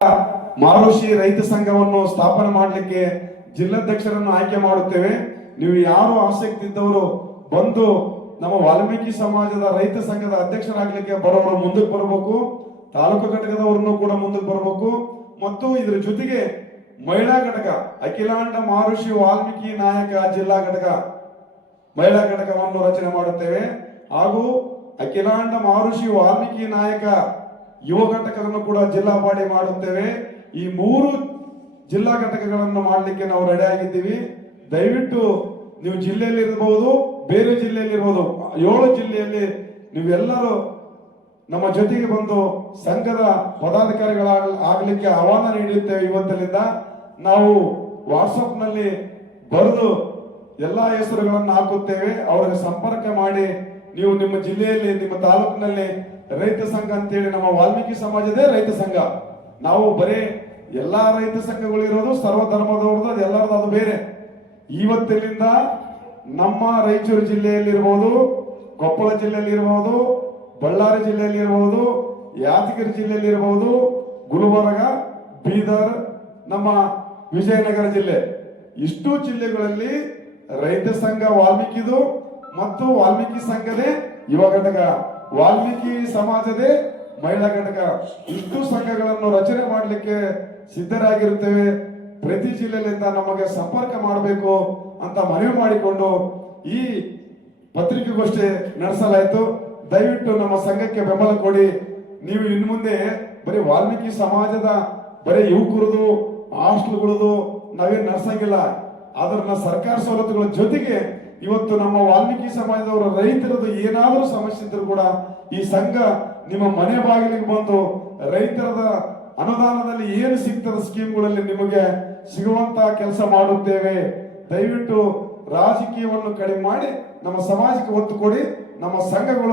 ಮಾರುಷಿ ರೈತ ಸಂಘವನ್ನು ಸ್ಥಾಪನೆ ಮಾಡಲಿಕ್ಕೆ ಜಿಲ್ಲಾಧ್ಯಕ್ಷರನ್ನು ಆಯ್ಕೆ ಮಾಡುತ್ತೇವೆ. ನೀವು ಯಾರು ಆಸಕ್ತಿ ಇದ್ದವರು ಬಂದು ನಮ್ಮ ವಾಲ್ಮೀಕಿ ಸಮಾಜದ ರೈತ ಸಂಘದ ಅಧ್ಯಕ್ಷರಾಗಲಿಕ್ಕೆ ಬರೋರು ಮುಂದಕ್ಕೆ ಬರಬೇಕು. ತಾಲೂಕು ಘಟಕದವರನ್ನು ಕೂಡ ಮುಂದಕ್ಕೆ ಬರಬೇಕು. ಮತ್ತು ಇದರ ಜೊತೆಗೆ ಮಹಿಳಾ ಘಟಕ, ಅಖಿಲಾಂಡ ಮಾರುಷಿ ವಾಲ್ಮೀಕಿ ನಾಯಕ ಜಿಲ್ಲಾ ಘಟಕ ಮಹಿಳಾ ಘಟಕವನ್ನು ರಚನೆ ಮಾಡುತ್ತೇವೆ. ಹಾಗೂ ಅಖಿಲಾಂಡ ಮಾರುಷಿ ವಾಲ್ಮೀಕಿ ನಾಯಕ ಯುವ ಘಟಕವನ್ನು ಕೂಡ ಜಿಲ್ಲಾ ಬಾಡಿ ಮಾಡುತ್ತೇವೆ. ಈ 3 ಜಿಲ್ಲಾ ಘಟಕಗಳನ್ನು ಮಾಡಲಿಕ್ಕೆ ನಾವು ರೆಡಿ ಆಗಿದ್ದೀವಿ. ದಯವಿಟ್ಟು ನೀವು ಜಿಲ್ಲೆಯಲ್ಲಿ ಇರಬಹುದು, ಬೇರೆ ಜಿಲ್ಲೆಯಲ್ಲಿ ಇರಬಹುದು, 7 ಜಿಲ್ಲೆಯಲ್ಲಿ ನೀವೆಲ್ಲರೂ ನಮ್ಮ ಜೊತೆಗೆ ಬಂದು ಸಂಘದ ಪದಾಧಿಕಾರಿಗಳಾಗಲಿಕ್ಕೆ ಆಹ್ವಾನ ನೀಡುತ್ತೇವೆ. ಇವತ್ತಿನಿಂದ ನಾವು ವಾಟ್ಸಪ್ ನಲ್ಲಿ ಬರೆದು ಎಲ್ಲಾ ಹೆಸರುಗಳನ್ನು ಹಾಕುತ್ತೇವೆ. ಅವರಿಗೆ ಸಂಪರ್ಕ ಮಾಡಿ ನೀವು ನಿಮ್ಮ ಜಿಲ್ಲೆಯಲ್ಲಿ, ನಿಮ್ಮ ತಾಲೂಕಿನಲ್ಲಿ ರೈತ ಸಂಘ ಅಂತೇಳಿ, ನಮ್ಮ ವಾಲ್ಮೀಕಿ ಸಮಾಜದೇ ರೈತ ಸಂಘ. ನಾವು ಬರೀ ಎಲ್ಲಾ ರೈತ ಸಂಘಗಳು ಇರೋದು ಸರ್ವ ಧರ್ಮದವ್ರದ್ದು, ಅದು ಎಲ್ಲರದ್ದು, ಅದು ಬೇರೆ. ಇವತ್ತಿನಿಂದ ನಮ್ಮ ರಾಯಚೂರು ಜಿಲ್ಲೆಯಲ್ಲಿ ಇರಬಹುದು, ಕೊಪ್ಪಳ ಜಿಲ್ಲೆಯಲ್ಲಿ ಇರಬಹುದು, ಬಳ್ಳಾರಿ ಜಿಲ್ಲೆಯಲ್ಲಿ ಇರಬಹುದು, ಯಾದಗಿರಿ ಜಿಲ್ಲೆಯಲ್ಲಿ ಇರಬಹುದು, ಗುಲ್ಬರ್ಗ, ಬೀದರ್, ನಮ್ಮ ವಿಜಯನಗರ ಜಿಲ್ಲೆ, ಇಷ್ಟು ಜಿಲ್ಲೆಗಳಲ್ಲಿ ರೈತ ಸಂಘ ವಾಲ್ಮೀಕಿದು ಮತ್ತು ವಾಲ್ಮೀಕಿ ಸಂಘದೇ ಯುವ ಘಟಕ, ವಾಲ್ಮೀಕಿ ಸಮಾಜದೇ ಮಹಿಳಾ ಘಟಕ, ಇಷ್ಟು ಸಂಘಗಳನ್ನು ರಚನೆ ಮಾಡಲಿಕ್ಕೆ ಸಿದ್ಧರಾಗಿರುತ್ತೇವೆ. ಪ್ರತಿ ಜಿಲ್ಲೆಯಿಂದ ನಮಗೆ ಸಂಪರ್ಕ ಮಾಡಬೇಕು ಅಂತ ಮನವಿ ಮಾಡಿಕೊಂಡು ಈ ಪತ್ರಿಕೆಗೋಷ್ಠಿ ನಡೆಸಲಾಯಿತು. ದಯವಿಟ್ಟು ನಮ್ಮ ಸಂಘಕ್ಕೆ ಬೆಂಬಲ ಕೊಡಿ. ನೀವು ಇನ್ನು ಮುಂದೆ ಬರೀ ವಾಲ್ಮೀಕಿ ಸಮಾಜದ ಬರೀ ಯುವಕರದು ಹಾಸ್ಟೆಲ್ಗಳದು ನಾವೇನ್ ನಡೆಸಂಗಿಲ್ಲ. ಅದನ್ನ ಸರ್ಕಾರ ಸವಲತ್ತುಗಳ ಜೊತೆಗೆ ಇವತ್ತು ನಮ್ಮ ವಾಲ್ಮೀಕಿ ಸಮಾಜದವರ ರೈತರದು ಏನಾದರೂ ಸಮಸ್ಯೆ ಇದ್ರೂ ಕೂಡ ಈ ಸಂಘ ನಿಮ್ಮ ಮನೆ ಬಾಗಿಲಿಗೆ ಬಂದು ರೈತರದ ಅನುದಾನದಲ್ಲಿ ಏನು ಸಿಗ್ತದ ಸ್ಕೀಮ್ಗಳಲ್ಲಿ ನಿಮಗೆ ಸಿಗುವಂತ ಕೆಲಸ ಮಾಡುತ್ತೇವೆ. ದಯವಿಟ್ಟು ರಾಜಕೀಯವನ್ನು ಕಡಿಮೆ ಮಾಡಿ ನಮ್ಮ ಸಮಾಜಕ್ಕೆ ಒತ್ತು ಕೊಡಿ. ನಮ್ಮ ಸಂಘಗಳು